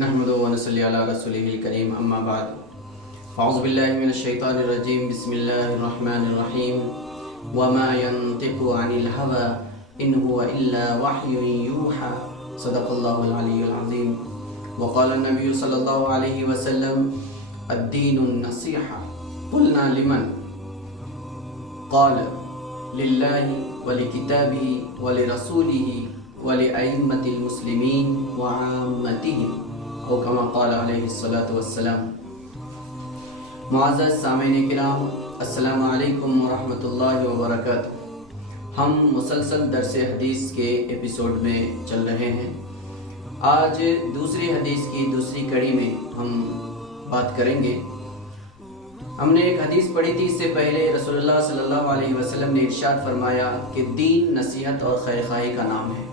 नहमदु व नसल्ली अला रसूलिहिल करीम अम्मा बाद फ़अऊज़ु बिल्लाहि मिनश शैतानिर रजीम बिस्मिल्लाहिर रहमानिर रहीम वमा यंतिक़ु अनिल हवा इन हुवा इल्ला वह्युन यूहा सदक़ल्लाहुल अलियुल अज़ीम व क़ाला नबी सल्लल्लाहु अलैहि वसल्लम अद्दीनुन नसीहा क़ुलना लिमन क़ाला लिल्लाहि व लिकिताबिहि व लिरसूलिहि व लिअइम्मतिल मुस्लिमीन व आम्मतिहिम औ कमा क़ाल अलैहिस्सलातु वस्सलाम। मुअज़्ज़ज़ सामीन किराम, अस्सलामु अलैकुम व रहमतुल्लाहि व बरकातुहू। हम मुसलसल दर्स हदीस के एपिसोड में चल रहे हैं। आज दूसरी हदीस की दूसरी कड़ी में हम बात करेंगे। हमने एक हदीस पढ़ी थी, इससे पहले रसूलुल्लाह सल्लल्लाहु अलैहि वसल्लम ने इरशाद फरमाया कि दीन नसीहत और खैरखाही का नाम है।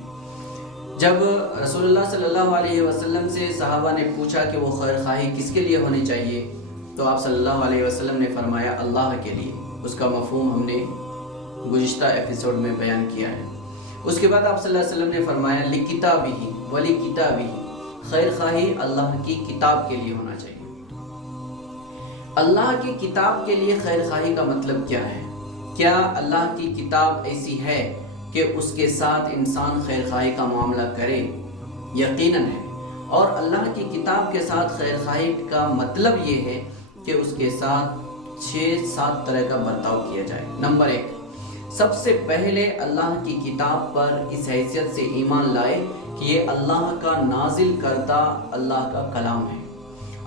जब रसूलुल्लाह सल्लल्लाहु अलैहि वसल्लम से सहाबा ने पूछा कि वो खैरखाही किसके लिए होनी चाहिए, तो आप सल्लल्लाहु अलैहि वसल्लम ने फरमाया अल्लाह के लिए। उसका मफ़हूम हमने गुज़िश्ता एपिसोड में बयान किया है। उसके बाद आप सल्लल्लाहु अलैहि वसल्लम ने फरमाया लिकिताबिही वली किताबिही, खैरखाही अल्लाह की किताब के लिए होना चाहिए। अल्लाह की किताब के लिए खैरखाही का मतलब क्या है? क्या अल्लाह की किताब ऐसी है कि उसके साथ इंसान खैरखाही का मामला करे? यकीनन है। और अल्लाह की किताब के साथ खैरखाही का मतलब ये है कि उसके साथ 6-7 तरह का बर्ताव किया जाए। नंबर 1, सबसे पहले अल्लाह की किताब पर इस हैसियत से ईमान लाए कि ये अल्लाह का नाजिल करदा अल्लाह का कलाम है।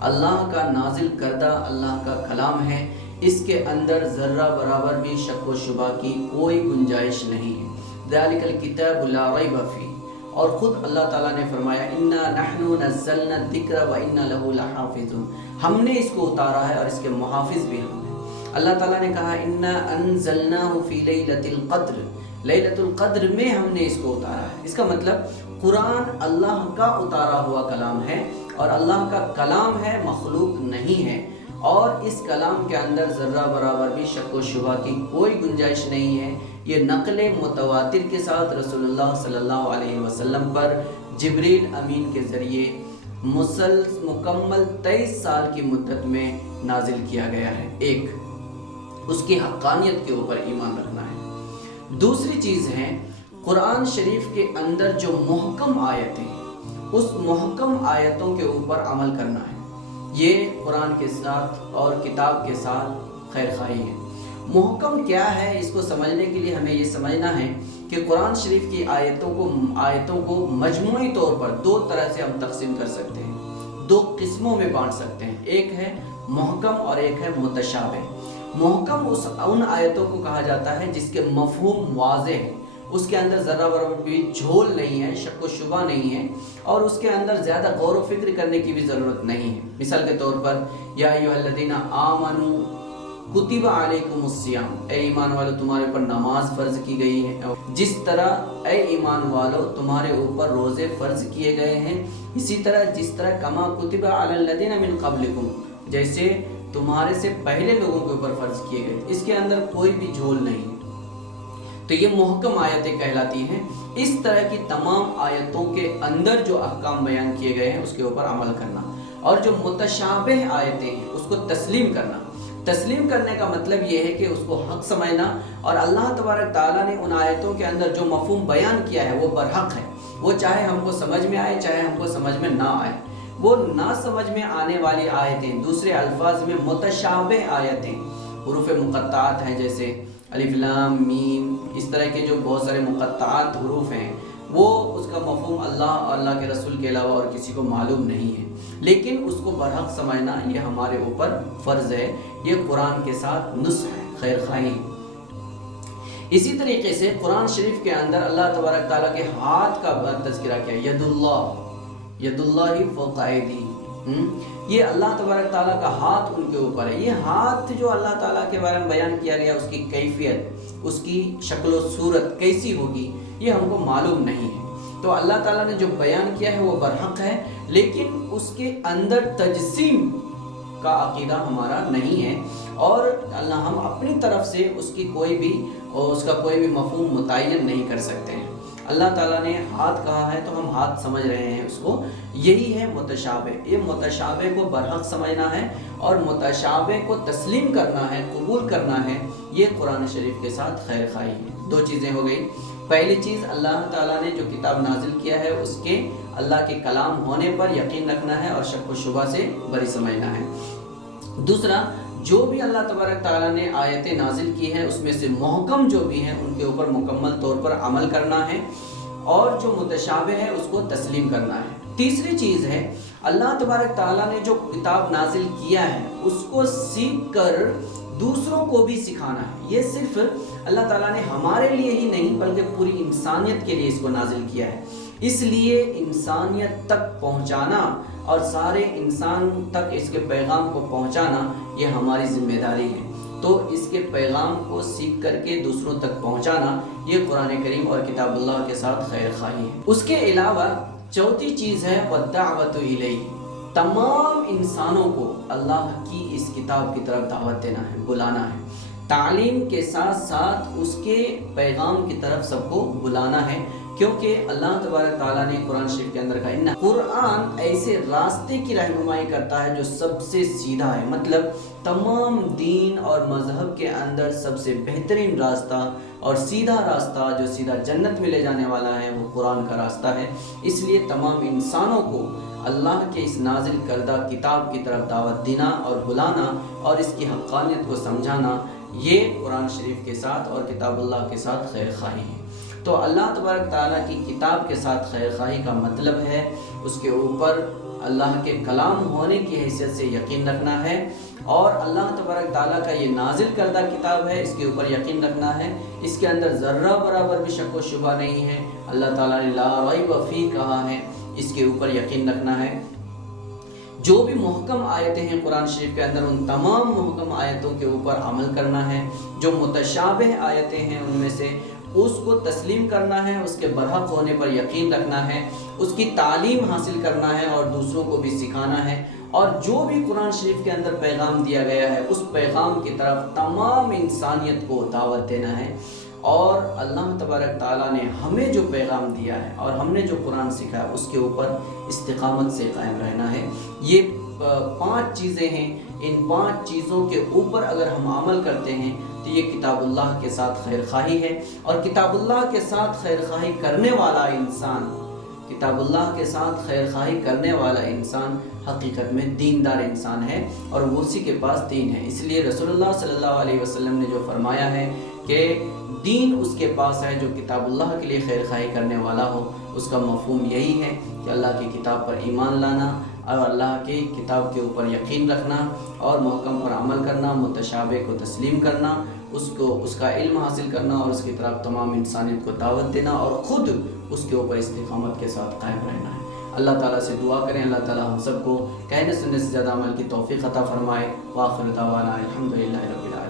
अल्लाह का नाजिल करदा अल्लाह का कलाम है, इसके अंदर ज़र्रा बराबर भी शक व शुबा की कोई गुंजाइश नहीं है। ज़ालिकल किताबु ला रैब फीह, और ख़ुद अल्लाह ताला ने फरमाया इन्ना नहनु नज़्ज़लना ज़िक्र व इन्ना लहू लहाफ़िज़ून, हमने इसको उतारा है और इसके मुहाफ़िज़ भी हम हैं। अल्लाह ताला ने कहा इन्ना अनज़लनाहु फ़ी लैलतिल क़द्र, लैलतुल क़द्र में हमने इसको उतारा है। इसका मतलब कुरान अल्लाह का उतारा हुआ कलाम है और अल्लाह का कलाम है, मखलूक नहीं है। और इस कलाम के अंदर ज़र्रा बराबर भी शक व शुबा की कोई गुंजाइश नहीं है। ये नक़ल मुतवातिर के साथ रसूलुल्लाह सल्लल्लाहु अलैहि वसल्लम पर जिब्रील अमीन के ज़रिए मुकम्मल 23 साल की मुद्दत में नाजिल किया गया है। एक, उसकी हक़ानियत के ऊपर ईमान रखना है। दूसरी चीज़ है कुरान शरीफ के अंदर जो मुहकम आयतें, उस मुहकम आयतों के ऊपर अमल करना है। ये कुरान के साथ और किताब के साथ खैरखाही है। मुहकम क्या है, इसको समझने के लिए हमें ये समझना है कि कुरान शरीफ की आयतों को मजमूई तौर पर 2 तरह से हम तकसीम कर सकते हैं, 2 किस्मों में बांट सकते हैं। एक है मुहकम और एक है मुतशाबिह। मुहकम उन आयतों को कहा जाता है जिसके मफहूम वाज़ेह है, उसके अंदर ज़र्रा बराबर भी झोल नहीं है, शक व शुबा नहीं है, और उसके अंदर ज़्यादा गौर व फिक्र करने की भी ज़रूरत नहीं है। मिसाल के तौर पर या अय्युहल्लज़ीना आमनू कुतिबा अलैकुमुस्सियाम, ए ईमान वालों तुम्हारे ऊपर नमाज फ़र्ज़ की गई है। जिस तरह ए ईमान वालों तुम्हारे ऊपर रोज़े फ़र्ज़ किए गए हैं, इसी तरह जिस तरह कमा कुतिबा अलल्लज़ीना मिन क़ब्लिकुम, जैसे तुम्हारे से पहले लोगों के ऊपर फ़र्ज़ किए गए। इसके अंदर कोई भी झोल नहीं है। तो ये मुहकम आयतें कहलाती हैं। इस तरह की तमाम आयतों के अंदर जो अहकाम बयान किए गए हैं उसके ऊपर अमल करना, और जो मुतशाबिह आयतें हैं उसको तस्लीम करना। तस्लीम करने का मतलब ये है कि उसको हक समझना, और अल्लाह तबारक ताला ने उन आयतों के अंदर जो मफहूम बयान किया है वो बरहक है। वो चाहे हमको समझ में आए चाहे हमको समझ में ना आए। वो ना समझ में आने वाली आयतें, दूसरे अल्फाज में मुतशाबिह आयतें, हुरूफ मुक़त्ताअत हैं जैसे अलिफ लाम मीम, इस तरह के जो बहुत सारे मुक़त्ताअत हुरूफ हैं, वो उसका मफ़हूम अल्लाह और अल्लाह के रसूल के अलावा और किसी को मालूम नहीं है, लेकिन उसको बरहक समझना ये हमारे ऊपर फ़र्ज़ है। ये कुरान के साथ नुस्ख़ है, खैरखाही। इसी तरीके से कुरान शरीफ के अंदर अल्लाह तबारक ताला के हाथ का तज़किरा किया, यदुल्लाहि फ़ौक़ अयदीहिम, ये अल्लाह तबारक ताला का हाथ उनके ऊपर है। ये हाथ जो अल्लाह ताला के बारे में बयान किया गया, उसकी कैफियत, उसकी शक्ल सूरत कैसी होगी, ये हमको मालूम नहीं है। तो अल्लाह ताला ने जो बयान किया है वो बरहक है, लेकिन उसके अंदर तजसीम का अकीदा हमारा नहीं है, और अल्लाह हम अपनी तरफ से उसका कोई भी मफहूम मुतय्यन नहीं कर सकते हैं। اللہ تعالیٰ نے ہاتھ کہا ہے تو ہم ہاتھ سمجھ رہے ہیں اس کو، یہی ہے متشابہ۔ یہ متشابہ کو برحق سمجھنا ہے اور متشابہ کو تسلیم کرنا ہے، قبول کرنا ہے، یہ قرآن شریف کے ساتھ خیر خواہی ہے۔ دو چیزیں ہو گئی، پہلی چیز اللہ تعالیٰ نے جو کتاب نازل کیا ہے اس کے اللہ کے کلام ہونے پر یقین رکھنا ہے اور شک و شبہ سے بری سمجھنا ہے۔ دوسرا، جو بھی اللہ تبارک تعالیٰ نے آیتیں نازل کی ہیں اس میں سے محکم جو بھی ہیں ان کے اوپر مکمل طور پر عمل کرنا ہے، اور جو متشابہ ہے اس کو تسلیم کرنا ہے۔ تیسری چیز ہے اللہ تبارک تعالیٰ نے جو کتاب نازل کیا ہے اس کو سیکھ کر دوسروں کو بھی سکھانا ہے۔ یہ صرف اللہ تعالیٰ نے ہمارے لیے ہی نہیں بلکہ پوری انسانیت کے لیے اس کو نازل کیا ہے، اس لیے انسانیت تک پہنچانا اور سارے انسان تک اس کے پیغام کو پہنچانا یہ ہماری ذمہ داری ہے۔ تو اس کے پیغام کو سیکھ کر کے دوسروں تک پہنچانا یہ قرآن کریم اور کتاب اللہ کے ساتھ خیر خواہی ہے۔ اس کے علاوہ چوتھی چیز ہے وَالدَّعْوَةُ إِلَيْهِ، تمام انسانوں کو اللہ کی اس کتاب کی طرف دعوت دینا ہے، بلانا ہے، تعلیم کے ساتھ ساتھ اس کے پیغام کی طرف سب کو بلانا ہے، کیونکہ اللہ تبارک تعالیٰ نے قرآن شریف کے اندر کہا قرآن ایسے راستے کی رہنمائی کرتا ہے جو سب سے سیدھا ہے، مطلب تمام دین اور مذہب کے اندر سب سے بہترین راستہ اور سیدھا راستہ جو سیدھا جنت میں لے جانے والا ہے وہ قرآن کا راستہ ہے۔ اس لیے تمام انسانوں کو اللہ کے اس نازل کردہ کتاب کی طرف دعوت دینا اور بلانا اور اس کی حقانیت کو سمجھانا یہ قرآن شریف کے ساتھ اور کتاب اللہ کے ساتھ خیر خواہی ہے۔ تو اللہ تبارک تعالیٰ کی کتاب کے ساتھ خیر خواہی کا مطلب ہے اس کے اوپر اللہ کے کلام ہونے کی حیثیت سے یقین رکھنا ہے، اور اللہ تبارک تعالیٰ کا یہ نازل کردہ کتاب ہے اس کے اوپر یقین رکھنا ہے، اس کے اندر ذرہ برابر بھی شک و شبہ نہیں ہے، اللہ تعالیٰ نے لا ریب فیہ کہا ہے، اس کے اوپر یقین رکھنا ہے۔ جو بھی محکم آیتیں ہیں قرآن شریف کے اندر ان تمام محکم آیتوں کے اوپر عمل کرنا ہے، جو متشابہ آیتیں ہیں ان میں سے اس کو تسلیم کرنا ہے، اس کے برحق ہونے پر یقین رکھنا ہے، اس کی تعلیم حاصل کرنا ہے اور دوسروں کو بھی سکھانا ہے، اور جو بھی قرآن شریف کے اندر پیغام دیا گیا ہے اس پیغام کی طرف تمام انسانیت کو دعوت دینا ہے۔ اور اللہ تبارک تعالیٰ نے ہمیں جو پیغام دیا ہے اور ہم نے جو قرآن سیکھا ہے اس کے اوپر استقامت سے قائم رہنا ہے۔ یہ 5 چیزیں ہیں، ان 5 چیزوں کے اوپر اگر ہم عمل کرتے ہیں تو یہ کتاب اللہ کے ساتھ خیر خواہی ہے، اور کتاب اللہ کے ساتھ خیر خواہی کرنے والا انسان، کتاب اللہ کے ساتھ خیر خواہی کرنے والا انسان حقیقت میں دیندار انسان ہے اور وہ اسی کے پاس دین ہے۔ اس لیے رسول اللہ صلی اللہ علیہ وسلم نے جو فرمایا ہے کہ دین اس کے پاس ہے جو کتاب اللہ کے لیے خیر خواہی کرنے والا ہو، اس کا مفہوم یہی ہے کہ اللہ کی کتاب پر ایمان لانا اور اللہ کی کتاب کے اوپر یقین رکھنا اور محکم پر عمل کرنا، متشابہ کو تسلیم کرنا، اس کا علم حاصل کرنا اور اس کی طرف تمام انسانیت کو دعوت دینا اور خود اس کے اوپر استقامت کے ساتھ قائم رہنا ہے۔ اللہ تعالیٰ سے دعا کریں اللہ تعالیٰ ہم سب کو کہنے سننے سے زیادہ عمل کی توفیق عطا فرمائے۔ وآخر دعوانا الحمدللہ رب العالمین۔